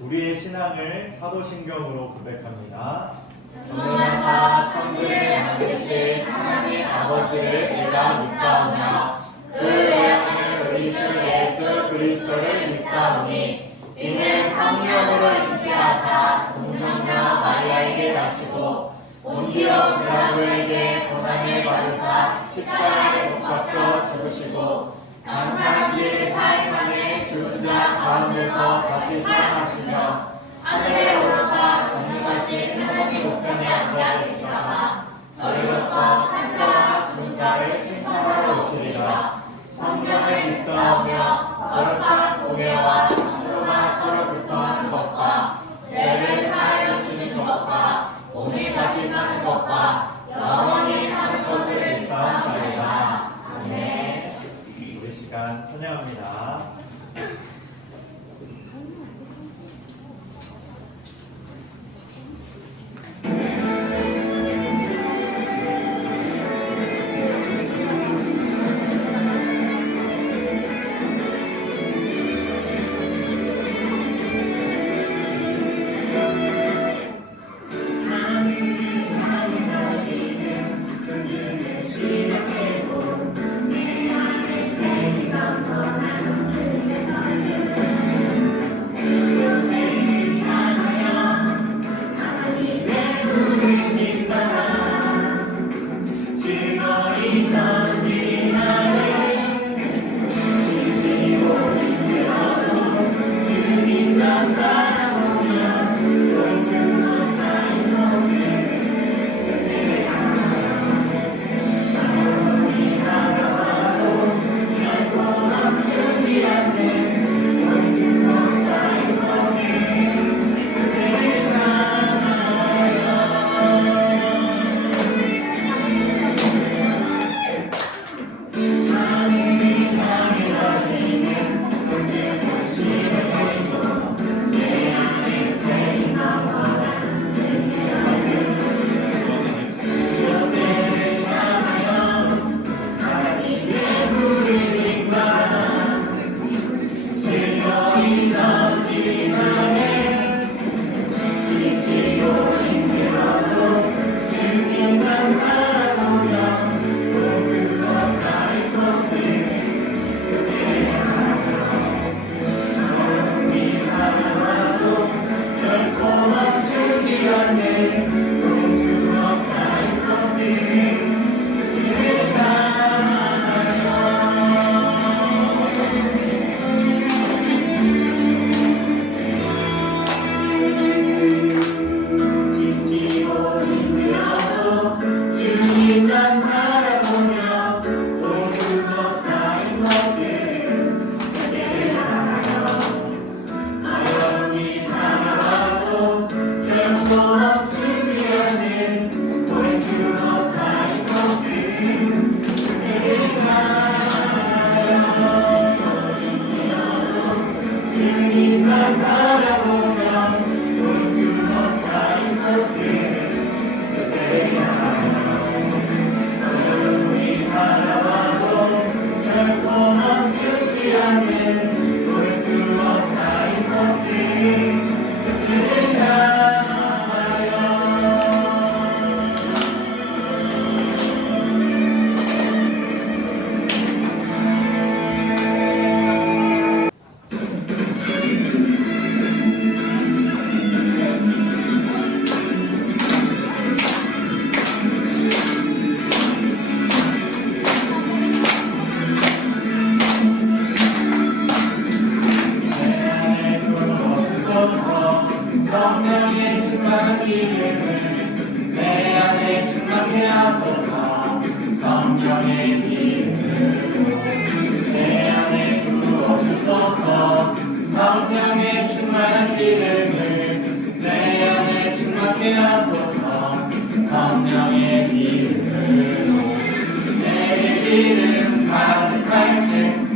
우리의 신앙을 사도신경으로 고백합니다. 전능하사 천지에 만드신 하나님 아버지를 내가 믿사오며 그 외아들 우리 주 예수 그리스도를 믿사오니 이는 성령으로 잉태하사 동정녀 마리아에게 나시고 본디오 빌라도에게 고난을 받으사 십자가에 못 박혀 죽으시고 장사한 뒤 4일 만에 죽은 자 가운데서 다시 살아나시며 하늘에 오르사 전능하신 하나님 우편에 앉아 계시다가 저리로서 산자와 죽은 자를 심판하러 오시리라. 성경을 믿사오며 거룩한 공예와 성도가 서로 교통하는 것과 죄를 사하여 주시는 것과 몸이 다시 사는 것과 영원히 사는 것을 믿사옵나이다. 아멘. 우리 시간 찬양합니다. 성령의 충만한 기름을 내 안에 충만케 하소서. 성령의 기름으로 내 안에 부어주소서. 성령의 충만한 기름을 내 안에 충만케 하소서. 성령의 기름으로 내게 기름 가득할 때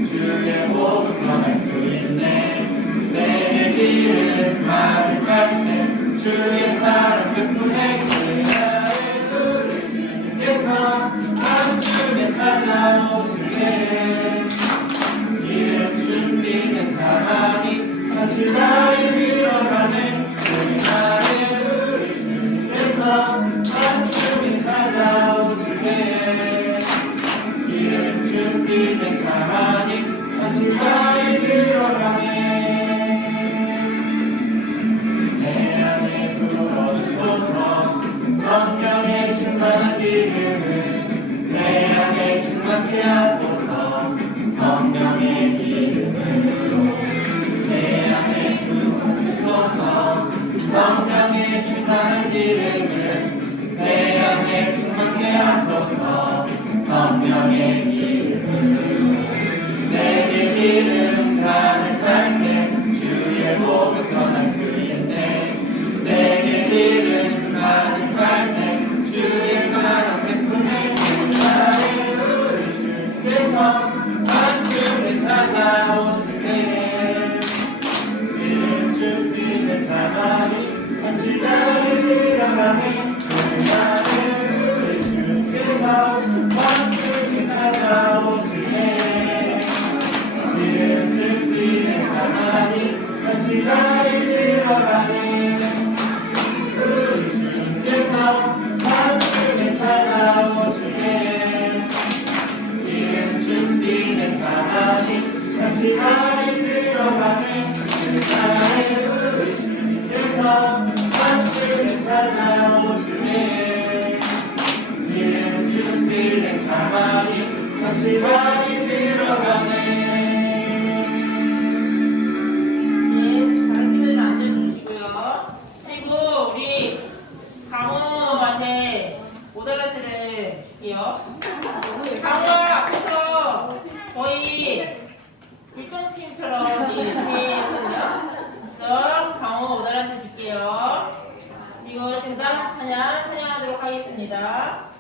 주의 복음 전할 수 있네. 내게 기름 가득할 때 주의 사랑 베푸네. 나의 부르신 주님께서 한줌에 찾아오시네. 기름 준비된 자만이 같이 자리 들어가 자리 들어가네 내 안에 부어주소서 성령의 충만한 기름을 내 안에 충만케 하소서 성령의 기름으로 내 안에 부어주소서 성령의 충만한 기름을 내 안에 충만케 하소서 성령의 기름으로 내게 기름 가득할 때 주의 복을 전할 수 있네 내게 기름 가득할 때 주의 사랑 베푸네 나의 우리 주께서 만중에 찾아오실 때에 기름 준비는 자만이 같이 자리 들어가네 나의 우리 주께서 만중에 찾아오실 때에 기름 준비는 자만이 같이 자리 들어가네 우리 주께서 만중에 찾아오실 때에 기름 준비는 자만이 같이 자리 들어가네 나의 우리 주께서 만중에 찾아오실 때에 기름 준비는 자만이 같이 자리 들어가네 당신은 앉아주시고요. 그리고 우리 강호한테 모델라트를 줄게요. 강호가 앞에서 거의 불똥팀처럼 열심히 했거든요. 그래서 강호 모델라트 줄게요. 그리고 등단 찬양하도록 하겠습니다.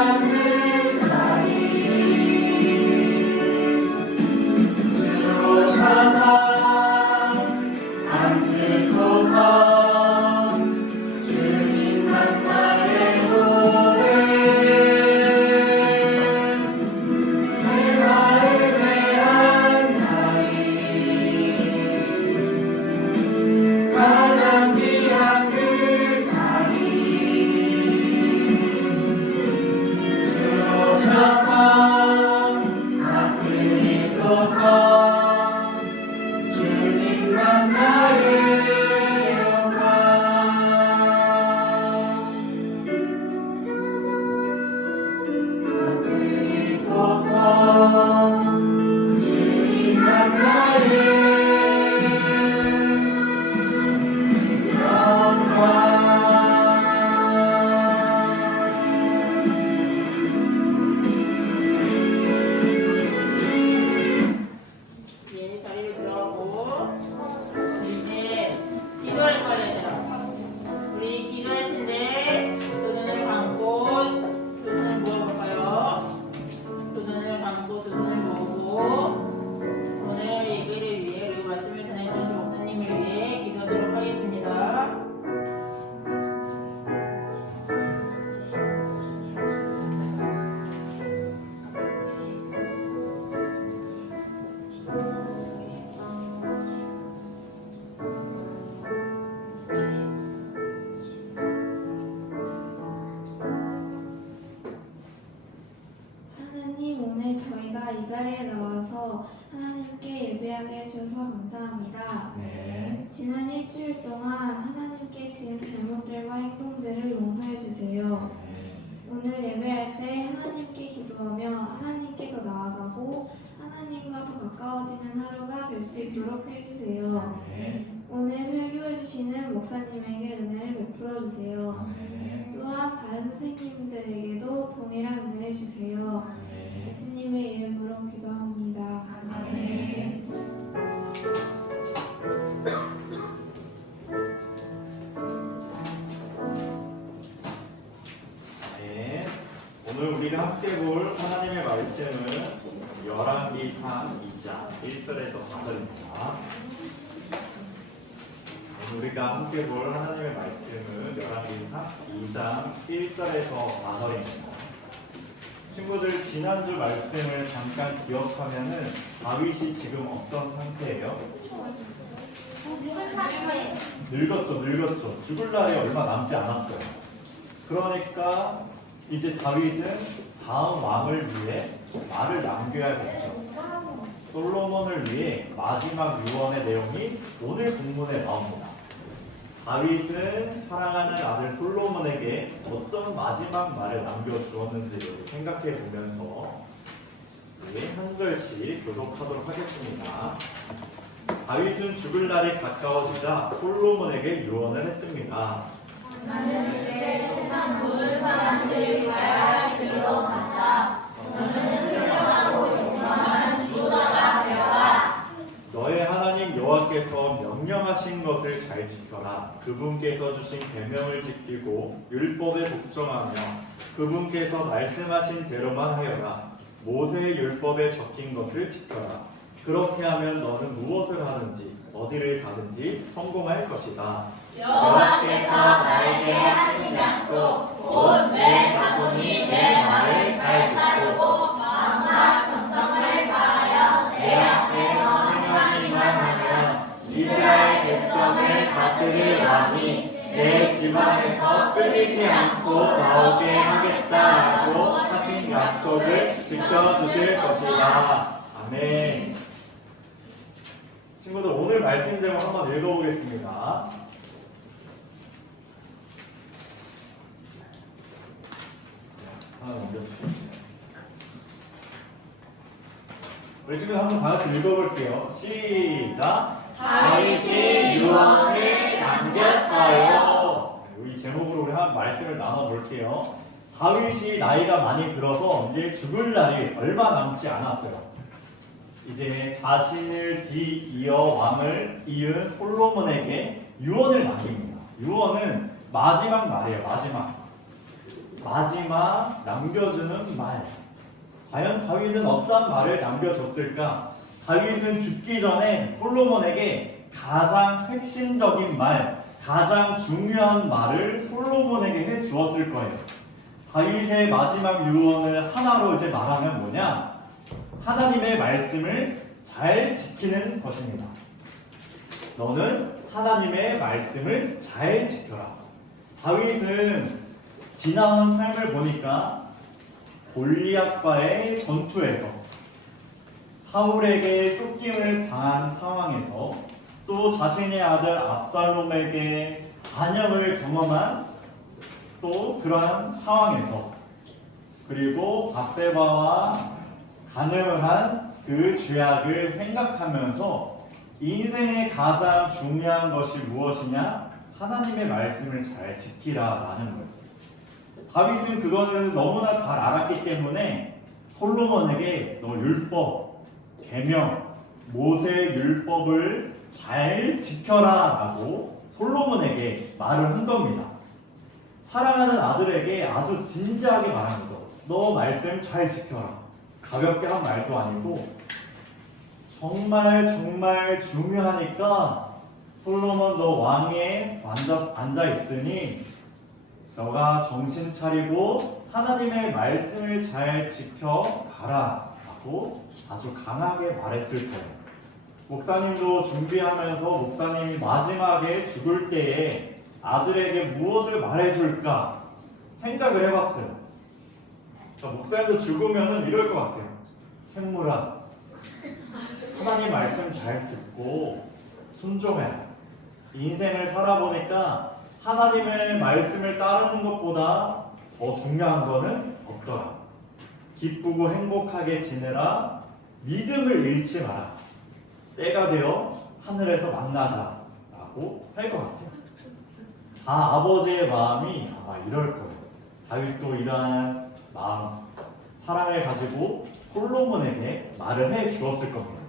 앉는 자리 들어오셔서 앉으소서. 주님 만나의 후에 내 마음에 한 자리 가장 귀한 그 자리 들어오셔서 다스리소서. 주님 만나의 영광 다스리소서. 주님 만나의 영광. 예, 자리로 들어가고 이제 기도할 거예요. 우리 기도할 텐데 두 눈을 감고 두 손을 모아볼까요? 두 눈을 감고 두 손을 모으고 오늘 예배를 위해 그리고 말씀을 전해주신 목사님을 위해 기도하도록 하겠습니다. 하나님, 오늘 저희가 이 자리에 나와서 하나님께 예배하게 해주셔서 감사합니다. 네. 지난 일주일 동안 하나님께 지은 잘못들과 행동들을 용서해 주세요. 네. 오늘 예배할 때 하나님께 기도하며 하나님께 더 나아가고 하나님과 더 가까워지는 하루가 될 수 있도록 해주세요. 네. 오늘 설교해 주시는 목사님에게 은혜를 베풀어 주세요. 네. 또한 다른 선생님들에게도 동일한 은혜를 주세요. 네. 예수님의 이름으로 기도합니다. 네. 네. 오늘 우리가 함께 볼 하나님의 말씀은 열왕기상 2장 1절에서 4절입니다. 오늘 우리가 함께 볼 하나님의 말씀은 열왕기상 2장 1절에서 4절입니다. 친구들, 지난주 말씀을 잠깐 기억하면은 다윗이 지금 어떤 상태예요? 늙었죠. 죽을 날이 얼마 남지 않았어요. 그러니까 이제 다윗은 다음 왕을 위해 말을 남겨야겠죠. 솔로몬을 위해 마지막 유언의 내용이 오늘 본문에 나옵니다. 다윗은 사랑하는 아들 솔로몬에게 어떤 마지막 말을 남겨주었는지를 생각해 보면서 한 절씩 교독하도록 하겠습니다. 다윗은 죽을 날이 가까워지자 솔로몬에게 유언을 했습니다. 나는 이제 세상 모든 사람들이 가야 할 길로 간다. 너는 훌륭하고 용감한 지도자가 되어라. 너의 하나님 여호와께서 명령하신 것을 잘 지켜라. 그분께서 주신 계명을 지키고 율법에 복종하며 그분께서 말씀하신 대로만 하여라. 모세의 율법에 적힌 것을 지켜라. 그렇게 하면 너는 무엇을 하든지 어디를 가든지 성공할 것이다. 여호와께서 나에게 하신 약속 곧 내 자손이 내 말을 잘 따르고 마음과 정성을 다하여 내 앞에서 행하기만 하면 이스라엘 백성을 다스릴 왕이 내 집안에서 끊이지 않고 나오게 하겠다라고 하신 약속을 지켜주실 것이다. 아멘. 친구들, 오늘 말씀 제목 한번 읽어보겠습니다. 하나 넘겨주세요. 우리 친구들 한번 다 같이 읽어볼게요. 시작. 다윗이 유언을 남겼어요. 이 제목으로 우리 한 말씀을 나눠볼게요. 다윗이 나이가 많이 들어서 이제 죽을 날이 얼마 남지 않았어요. 이제 자신을 뒤이어 왕을 이은 솔로몬에게 유언을 남깁니다. 유언은 마지막 말이에요. 마지막. 마지막 남겨주는 말. 과연 다윗은 어떤 말을 남겨줬을까? 다윗은 죽기 전에 솔로몬에게 가장 핵심적인 말, 가장 중요한 말을 솔로몬에게 해 주었을 거예요. 다윗의 마지막 유언을 하나로 이제 말하면 뭐냐? 하나님의 말씀을 잘 지키는 것입니다. 너는 하나님의 말씀을 잘 지켜라. 다윗은 지나온 삶을 보니까 골리앗과의 전투에서 사울에게 쫓김을 당한 상황에서 또 자신의 아들 압살롬에게 반역을 경험한 또 그러한 상황에서 그리고 밧세바와 간음을 한 그 죄악을 생각하면서 인생의 가장 중요한 것이 무엇이냐? 하나님의 말씀을 잘 지키라라는 거였어요. 다윗은 그것을 너무나 잘 알았기 때문에 솔로몬에게 너 율법, 계명, 모세 율법을 잘 지켜라라고 솔로몬에게 말을 한 겁니다. 사랑하는 아들에게 아주 진지하게 말한 거죠. 너 말씀 잘 지켜라. 가볍게 한 말도 아니고 정말 중요하니까 솔로몬 너 왕에 앉아 있으니 너가 정신 차리고 하나님의 말씀을 잘 지켜 가라라고 아주 강하게 말했을 거예요. 목사님도 준비하면서 목사님이 마지막에 죽을 때에 아들에게 무엇을 말해줄까 생각을 해봤어요. 목사님도 죽으면 이럴 것 같아요. 샘물아, 하나님 말씀 잘 듣고 순종해라. 인생을 살아보니까 하나님의 말씀을 따르는 것보다 더 중요한 거는 없더라. 기쁘고 행복하게 지내라. 믿음을 잃지 마라. 때가 되어 하늘에서 만나자 라고 할 것 같아요. 다 아버지의 마음이 아마 이럴 거예요. 다윗도 이러한 마음, 사랑을 가지고 솔로몬에게 말을 해 주었을 겁니다.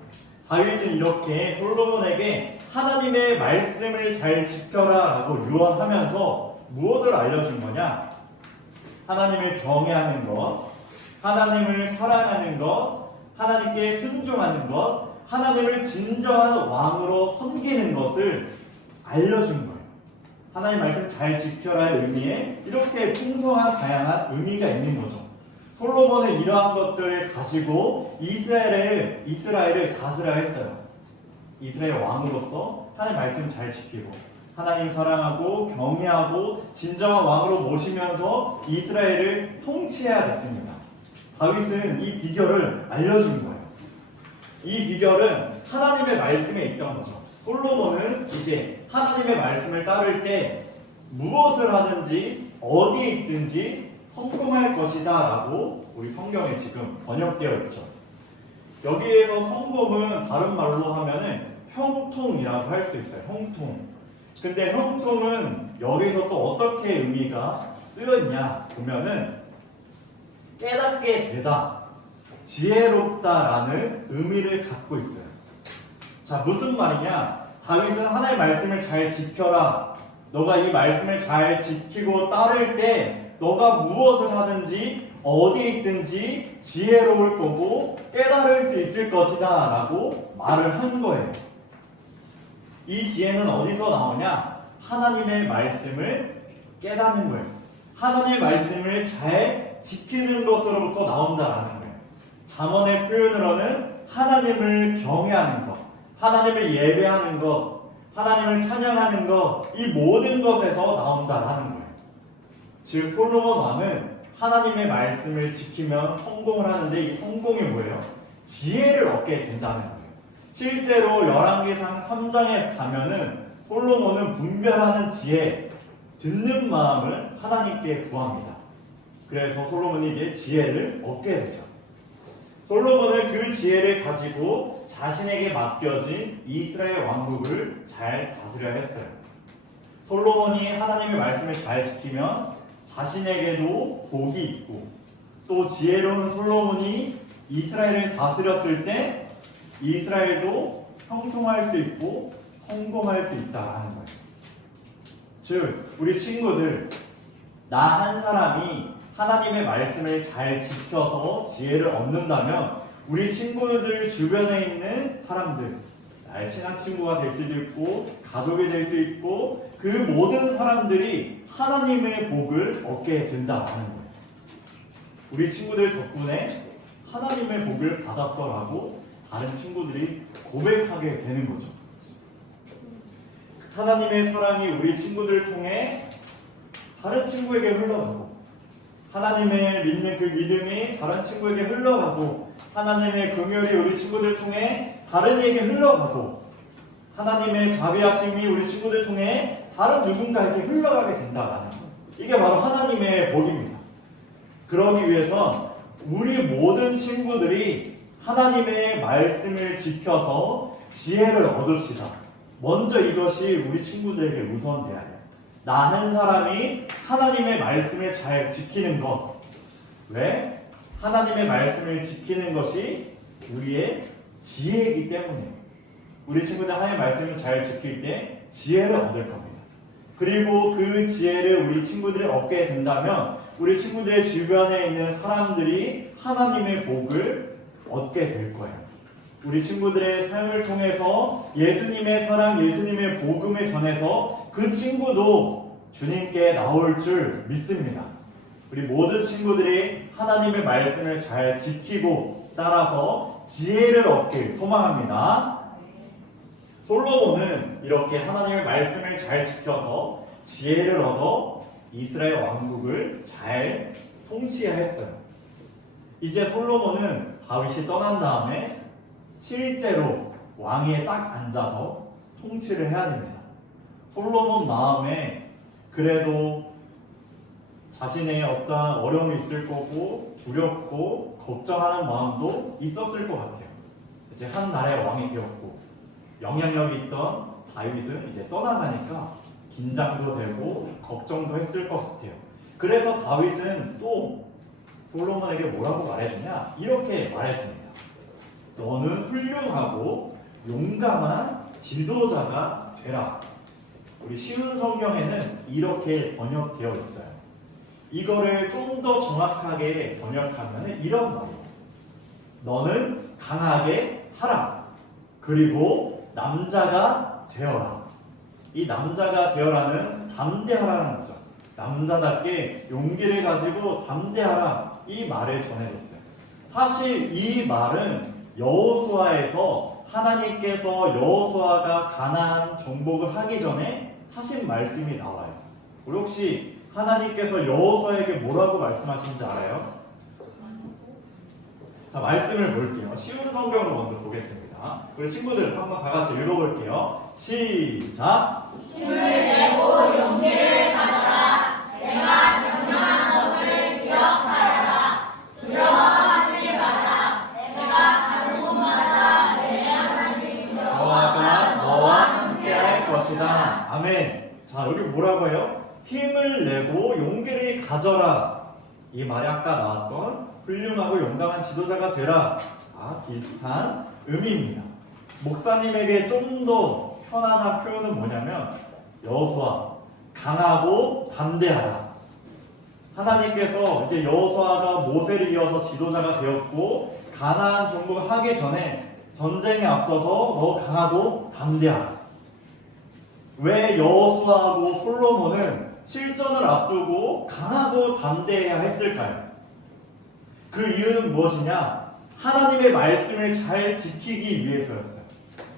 다윗은 이렇게 솔로몬에게 하나님의 말씀을 잘 지켜라 라고 유언하면서 무엇을 알려준 거냐? 하나님을 경외하는 것, 하나님을 사랑하는 것, 하나님께 순종하는 것, 하나님을 진정한 왕으로 섬기는 것을 알려준 거예요. 하나님 말씀 잘 지켜라의 의미에 이렇게 풍성한 다양한 의미가 있는 거죠. 솔로몬은 이러한 것들을 가지고 이스라엘을 다스려야 했어요. 이스라엘 왕으로서 하나님 말씀 잘 지키고 하나님 사랑하고 경외하고 진정한 왕으로 모시면서 이스라엘을 통치해야 됐습니다. 다윗은 이 비결을 알려준 거예요. 이 비결은 하나님의 말씀에 있던 거죠. 솔로몬은 이제 하나님의 말씀을 따를 때 무엇을 하든지 어디에 있든지 성공할 것이다 라고 우리 성경에 지금 번역되어 있죠. 여기에서 성공은 다른 말로 하면은 형통이라고 할 수 있어요. 형통. 근데 형통은 여기서 또 어떻게 의미가 쓰였냐 보면은 깨닫게 되다, 지혜롭다라는 의미를 갖고 있어요. 자, 무슨 말이냐? 다윗은 하나님의 말씀을 잘 지켜라. 너가 이 말씀을 잘 지키고 따를 때 너가 무엇을 하든지 어디에 있든지 지혜로울 거고 깨달을 수 있을 것이다 라고 말을 한 거예요. 이 지혜는 어디서 나오냐? 하나님의 말씀을 깨닫는 거예요. 하나님의 말씀을 잘 지키는 것으로부터 나온다라는 거예요. 잠언의 표현으로는 하나님을 경외하는 것, 하나님을 예배하는 것, 하나님을 찬양하는 것, 이 모든 것에서 나온다라는 거예요. 즉 솔로몬 왕은 하나님의 말씀을 지키면 성공을 하는데 이 성공이 뭐예요? 지혜를 얻게 된다는 거예요. 실제로 열왕기상 3장에 가면은 솔로몬은 분별하는 지혜, 듣는 마음을 하나님께 구합니다. 그래서 솔로몬이 이제 지혜를 얻게 되죠. 솔로몬은 그 지혜를 가지고 자신에게 맡겨진 이스라엘 왕국을 잘 다스려야 했어요. 솔로몬이 하나님의 말씀을 잘 지키면 자신에게도 복이 있고 또 지혜로운 솔로몬이 이스라엘을 다스렸을 때 이스라엘도 형통할 수 있고 성공할 수 있다라는 거예요. 즉 우리 친구들, 나 한 사람이 하나님의 말씀을 잘 지켜서 지혜를 얻는다면 우리 친구들 주변에 있는 사람들, 나의 친한 친구가 될 수도 있고 가족이 될 수 있고 그 모든 사람들이 하나님의 복을 얻게 된다는 거예요. 우리 친구들 덕분에 하나님의 복을 받았어라고 다른 친구들이 고백하게 되는 거죠. 하나님의 사랑이 우리 친구들을 통해 다른 친구에게 흘러가고 하나님의 믿는 그 믿음이 다른 친구에게 흘러가고 하나님의 긍휼이 우리 친구들 통해 다른 이에게 흘러가고 하나님의 자비하심이 우리 친구들 통해 다른 누군가에게 흘러가게 된다는 것. 이게 바로 하나님의 복입니다. 그러기 위해서 우리 모든 친구들이 하나님의 말씀을 지켜서 지혜를 얻읍시다. 먼저 이것이 우리 친구들에게 우선돼야 해요. 나 한 사람이 하나님의 말씀을 잘 지키는 것. 왜? 하나님의 말씀을 지키는 것이 우리의 지혜이기 때문에 우리 친구들 하나님의 말씀을 잘 지킬 때 지혜를 얻을 겁니다. 그리고 그 지혜를 우리 친구들이 얻게 된다면 우리 친구들의 주변에 있는 사람들이 하나님의 복을 얻게 될 거예요. 우리 친구들의 삶을 통해서 예수님의 사랑, 예수님의 복음을 전해서 그 친구도 주님께 나올 줄 믿습니다. 우리 모든 친구들이 하나님의 말씀을 잘 지키고 따라서 지혜를 얻길 소망합니다. 솔로몬은 이렇게 하나님의 말씀을 잘 지켜서 지혜를 얻어 이스라엘 왕국을 잘 통치했어요. 이제 솔로몬은 다윗이 떠난 다음에 실제로 왕위에 딱 앉아서 통치를 해야 됩니다. 솔로몬 마음에 그래도 자신의 어떤 어려움이 있을 거고 두렵고 걱정하는 마음도 있었을 것 같아요. 이제 한 나라의 왕이 되었고 영향력이 있던 다윗은 이제 떠나가니까 긴장도 되고 걱정도 했을 것 같아요. 그래서 다윗은 또 솔로몬에게 뭐라고 말해주냐? 이렇게 말해줍니다. 너는 훌륭하고 용감한 지도자가 되라. 우리 쉬운 성경에는 이렇게 번역되어 있어요. 이거를 좀 더 정확하게 번역하면 이런 말이에요. 너는 강하게 하라. 그리고 남자가 되어라. 이 남자가 되어라는 담대하라는 거죠. 남자답게 용기를 가지고 담대하라. 이 말을 전해줬어요. 사실 이 말은 여호수아에서 하나님께서 여호수아가 가나안 정복을 하기 전에 하신 말씀이 나와요. 우리 혹시 하나님께서 여호수아에게 뭐라고 말씀하신지 알아요? 자, 말씀을 볼게요. 쉬운 성경으로 먼저 보겠습니다. 우리 친구들 한번 다 같이 읽어볼게요. 시작! 힘을 내고 용기를 가져라. 내가 명령한 것을 기억하여라. 두려워하지 마라. 내가 가는 곳마다 내 하나님 여호와가 너와 함께할 것이다. 아멘. 자, 여기 뭐라고 해요? 힘을 내고 용기를 가져라. 이 말이 아까 나왔던 훌륭하고 용감한 지도자가 되라. 비슷한 의미입니다. 목사님에게 좀 더 편안한 표현은 뭐냐면 여호수아 강하고 담대하라. 하나님께서 이제 여호수아가 모세를 이어서 지도자가 되었고 가나안 정복을 하기 전에 전쟁에 앞서서 더 강하고 담대하라. 왜 여호수아하고 솔로몬은 실전을 앞두고 강하고 담대해야 했을까요? 그 이유는 무엇이냐? 하나님의 말씀을 잘 지키기 위해서였어요.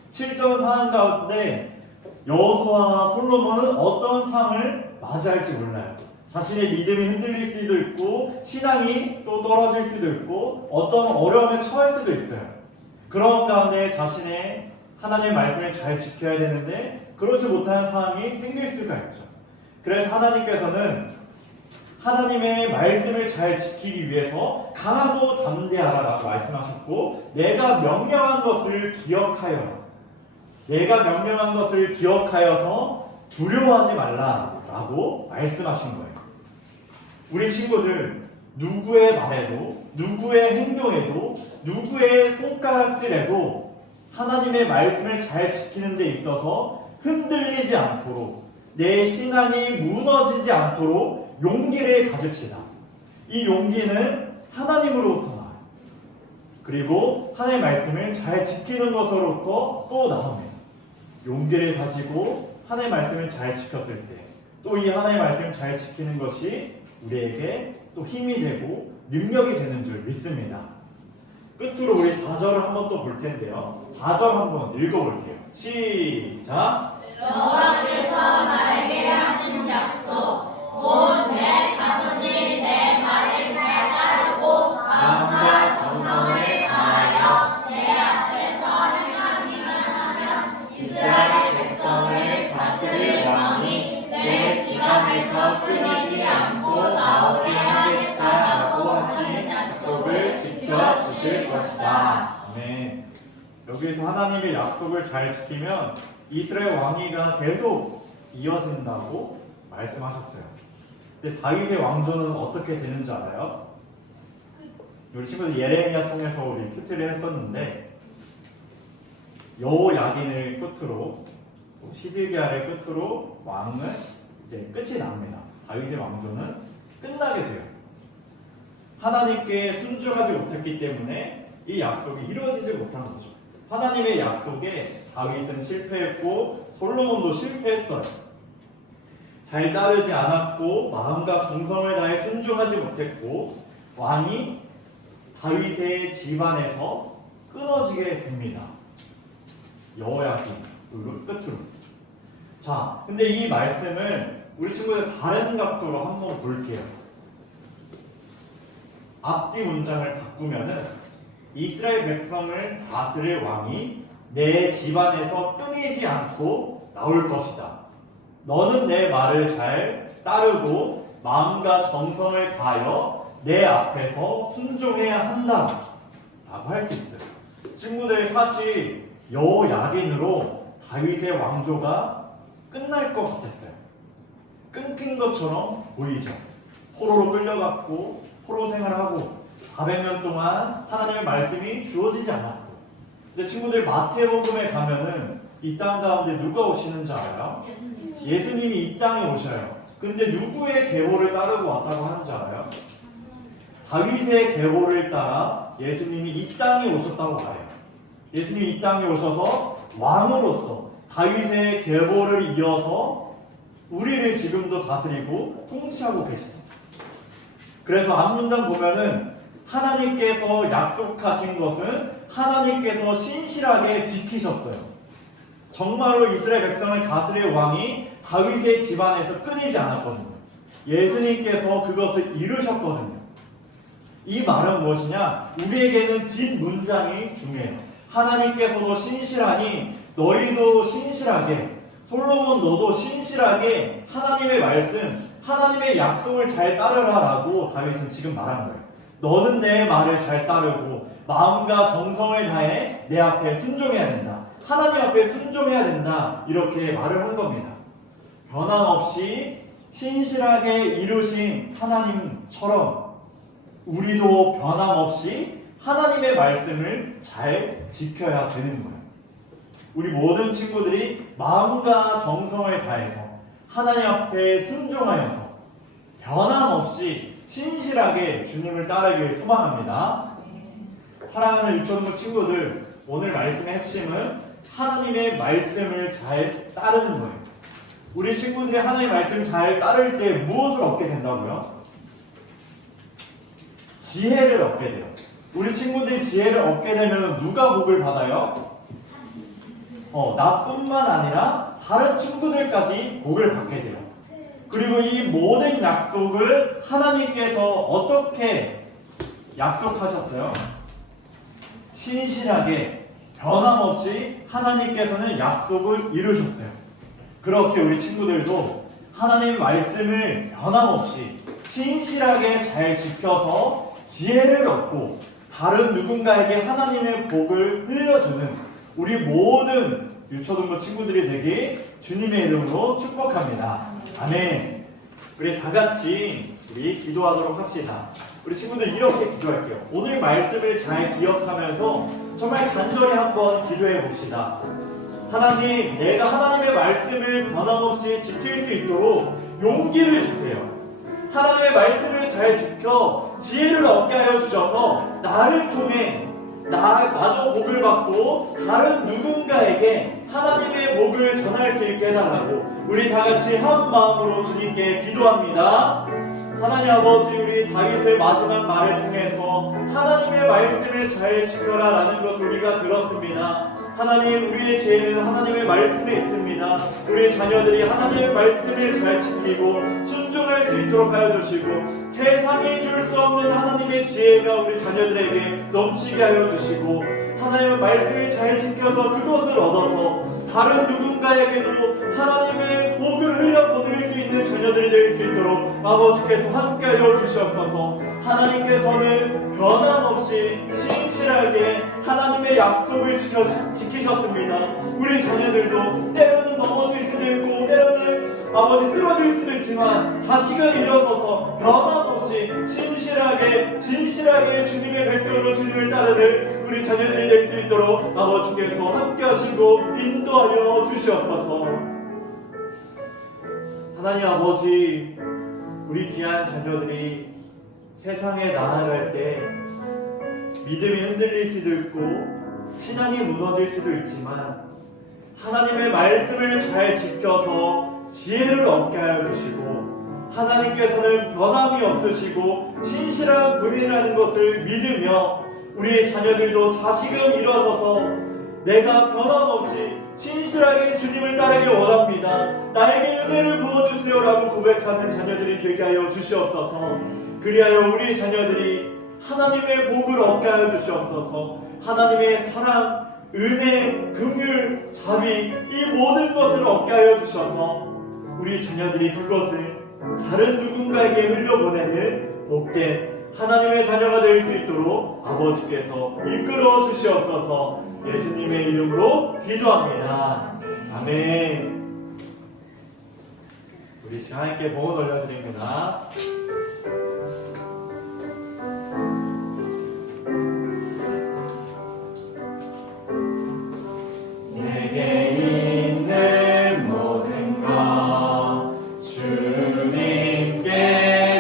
실전 상황 가운데 여호수아와 솔로몬은 어떤 상황을 맞이할지 몰라요. 자신의 믿음이 흔들릴 수도 있고 신앙이 또 떨어질 수도 있고 어떤 어려움에 처할 수도 있어요. 그런 가운데 자신의 하나님의 말씀을 잘 지켜야 되는데 그렇지 못하는 상황이 생길 수가 있죠. 그래서 하나님께서는 하나님의 말씀을 잘 지키기 위해서 강하고 담대하라고 말씀하셨고 내가 명령한 것을 기억하여라. 내가 명령한 것을 기억하여서 두려워하지 말라라고 말씀하신 거예요. 우리 친구들 누구의 말에도 누구의 행동에도 누구의 손가락질에도 하나님의 말씀을 잘 지키는 데 있어서 흔들리지 않도록 내 신앙이 무너지지 않도록 용기를 가집시다. 이 용기는 하나님으로부터 나와요. 그리고 하나님의 말씀을 잘 지키는 것으로부터 또 나옵니다. 용기를 가지고 하나님의 말씀을 잘 지켰을 때 또 이 하나님의 말씀을 잘 지키는 것이 우리에게 또 힘이 되고 능력이 되는 줄 믿습니다. 끝으로 우리 4절을 한번 또 볼 텐데요. 4절 한번 읽어볼게요. 시작. 여호와께서 나에게 하신 약속 곧 내 자손이 내 말을 잘 따르고 마음과 정성을 다하여 내 앞에서 행하기만 하면 이스라엘 백성을 다스릴 왕이 내 집안에서 끊이지 않고 나오게 하겠다라고 하신 약속을 지켜주실 것이다. 네. 여기서 하나님의 약속을 잘 지키면 이스라엘 왕위가 계속 이어진다고 말씀하셨어요. 근데 다윗의 왕조는 어떻게 되는 줄 알아요? 우리 친구들 예레미야 통해서 우리 큐티를 했었는데 여호야긴을 끝으로 시드기야를 끝으로 왕은 이제 끝이 납니다. 다윗의 왕조는 끝나게 돼요. 하나님께 순종하지 못했기 때문에 이 약속이 이루어지지 못한 거죠. 하나님의 약속에 다윗은 실패했고 솔로몬도 실패했어요. 잘 따르지 않았고 마음과 정성을 다해 순종하지 못했고 왕이 다윗의 집안에서 끊어지게 됩니다. 여호야긴 끝으로. 자, 근데 이 말씀을 우리 친구들 다른 각도로 한번 볼게요. 앞뒤 문장을 바꾸면은 이스라엘 백성을 다스릴 왕이 내 집안에서 끊이지 않고 나올 것이다. 너는 내 말을 잘 따르고 마음과 정성을 다하여 내 앞에서 순종해야 한다 라고 할 수 있어요. 친구들 사실 여호야긴으로 다윗의 왕조가 끝날 것 같았어요. 끊긴 것처럼 보이죠. 포로로 끌려갔고 포로 생활하고 400년 동안 하나님의 말씀이 주어지지 않았고. 근데 친구들 마태복음에 가면은 이 땅 가운데 누가 오시는지 알아요? 예수님이 이 땅에 오셔요. 근데 누구의 계보를 따르고 왔다고 하는지 알아요? 다윗의 계보를 따라 예수님이 이 땅에 오셨다고 말해요. 예수님이 이 땅에 오셔서 왕으로서 다윗의 계보를 이어서 우리를 지금도 다스리고 통치하고 계십니다. 그래서 앞문장 보면은 하나님께서 약속하신 것은 하나님께서 신실하게 지키셨어요. 정말로 이스라엘 백성을 다스릴 왕이 다윗의 집안에서 끊이지 않았거든요. 예수님께서 그것을 이루셨거든요. 이 말은 무엇이냐? 우리에게는 뒷문장이 중요해요. 하나님께서도 신실하니 너희도 신실하게, 솔로몬 너도 신실하게 하나님의 말씀, 하나님의 약속을 잘 따르라라고 다윗은 지금 말한 거예요. 너는 내 말을 잘 따르고 마음과 정성을 다해 내 앞에 순종해야 된다. 하나님 앞에 순종해야 된다. 이렇게 말을 한 겁니다. 변함없이 신실하게 이루신 하나님처럼 우리도 변함없이 하나님의 말씀을 잘 지켜야 되는 거예요. 우리 모든 친구들이 마음과 정성을 다해서 하나님 앞에 순종하여서 변함없이 신실하게 주님을 따르길 소망합니다. 사랑하는 유치원부 친구들, 오늘 말씀의 핵심은 하나님의 말씀을 잘 따르는 거예요. 우리 친구들이 하나님의 말씀을 잘 따를 때 무엇을 얻게 된다고요? 지혜를 얻게 돼요. 우리 친구들이 지혜를 얻게 되면 누가 복을 받아요? 나뿐만 아니라 다른 친구들까지 복을 받게 돼요. 그리고 이 모든 약속을 하나님께서 어떻게 약속하셨어요? 신실하게 변함없이 하나님께서는 약속을 이루셨어요. 그렇게 우리 친구들도 하나님의 말씀을 변함없이 신실하게 잘 지켜서 지혜를 얻고 다른 누군가에게 하나님의 복을 흘려주는 우리 모든 유초등부 친구들이 되기 주님의 이름으로 축복합니다. 아멘. 우리 다 같이 우리 기도하도록 합시다. 우리 친구들 이렇게 기도할게요. 오늘 말씀을 잘 기억하면서 정말 간절히 한번 기도해 봅시다. 하나님, 내가 하나님의 말씀을 변함없이 지킬 수 있도록 용기를 주세요. 하나님의 말씀을 잘 지켜 지혜를 얻게 하여 주셔서 나를 통해 나도 복을 받고 다른 누군가에게 하나님의 복을 전할 수 있게 해달라고 우리 다 같이 한 마음으로 주님께 기도합니다. 하나님 아버지, 우리 다윗의 마지막 말을 통해서 하나님의 말씀을 잘 지켜라 라는 것을 우리가 들었습니다. 하나님, 우리의 지혜는 하나님의 말씀에 있습니다. 우리 자녀들이 하나님의 말씀을 잘 지키고 순종할 수 있도록 하여 주시고 세상이 줄 수 없는 하나님의 지혜가 우리 자녀들에게 넘치게 하여 주시고 하나님의 말씀을 잘 지켜서 그것을 얻어서 다른 누군가에게도 하나님의 복을 흘려보낼 수 있는 자녀들이 될 수 있도록 아버지께서 함께하여 주시옵소서. 하나님께서는 변함없이 신실하게 하나님의 약속을 지키셨습니다. 우리 자녀들도 때로는 넘어질 수도 있고 때로는 아버지 쓰러질 수도 있지만 다시금 일어서서 변함없이 신실하게 진실하게 주님의 백성으로 주님을 따르는 우리 자녀들이 될 수 있도록 아버지께서 함께하시고 인도하여 주시옵소서. 하나님 아버지, 우리 귀한 자녀들이 세상에 나아갈 때 믿음이 흔들릴 수도 있고 신앙이 무너질 수도 있지만 하나님의 말씀을 잘 지켜서 지혜를 얻게 하여 주시고 하나님께서는 변함이 없으시고 신실한 분이라는 것을 믿으며 우리의 자녀들도 다시금 일어서서 내가 변함없이 신실하게 주님을 따르기 원합니다. 나에게 은혜를 부어주세요 라고 고백하는 자녀들이 되게 하여 주시옵소서. 그리하여 우리 자녀들이 하나님의 복을 얻게 하여 주시옵소서. 하나님의 사랑, 은혜, 긍휼, 자비 이 모든 것을 얻게 하여 주셔서 우리 자녀들이 그것을 다른 누군가에게 흘려보내는 복된 하나님의 자녀가 될 수 있도록 아버지께서 이끌어 주시옵소서. 예수님의 이름으로 기도합니다. 아멘. 우리 시간 함께 봉헌 올려드립니다. 내게 있는 모든 것 주님께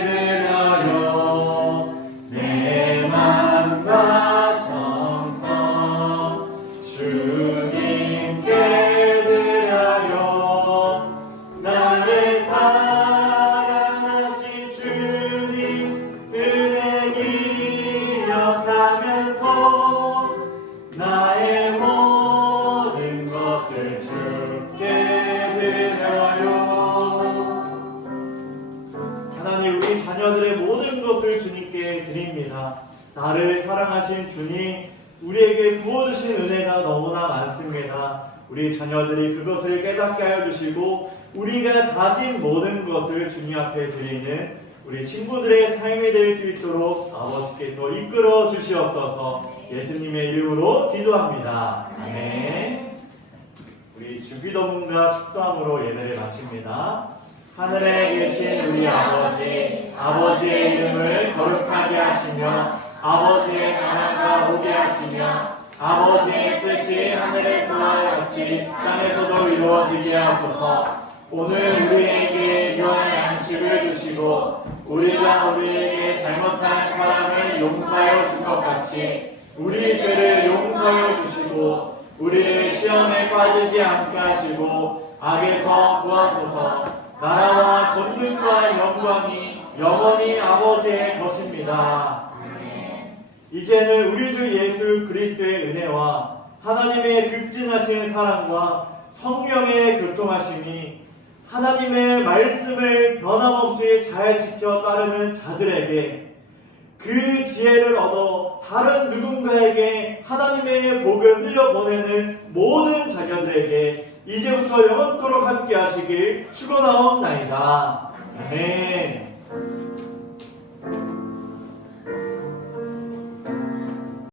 드려요. 내 맘과 정성 주님께 드려요. 나를 사랑하신 주님 은혜 기억하면서 나의 모든 것을 주께 드려요. 하나님, 우리 자녀들의 모든 것을 주님께 드립니다. 나를 사랑하신 주님, 우리에게 부어주신 은혜가 너무나 많습니다. 우리 자녀들이 그것을 깨닫게 하여 주시고 우리가 가진 모든 것을 주님 앞에 드리는 우리 친구들의 삶이 될 수 있도록 아버지께서 이끌어 주시옵소서. 예수님의 이름으로 기도합니다. 아멘. 우리 주기도문과 축도함으로 예배를 마칩니다. 하늘에 계신 우리 아버지, 아버지의 이름을 거룩하게 하시며 아버지의 나라가 오게 하시며 아버지의 뜻이 하늘에서와 같이 땅에서도 이루어지게 하소서. 오늘 우리에게 일용할 양식을 주시고 우리가 우리에게 잘못한 사람을 용서하여 준 것 같이 우리 죄를 용서하여 주시고 우리를 시험에 빠지지 않게 하시고 악에서 구하소서. 나라와 권능과 영광이 영원히 아버지의 것입니다. 이제는 우리 주 예수 그리스도의 은혜와 하나님의 극진하신 사랑과 성령의 교통하심이 하나님의 말씀을 변함없이 잘 지켜 따르는 자들에게 그 지혜를 얻어 다른 누군가에게 하나님의 복을 흘려보내는 모든 자녀들에게 이제부터 영원토록 함께 하시길 축원하옵나이다. 아멘.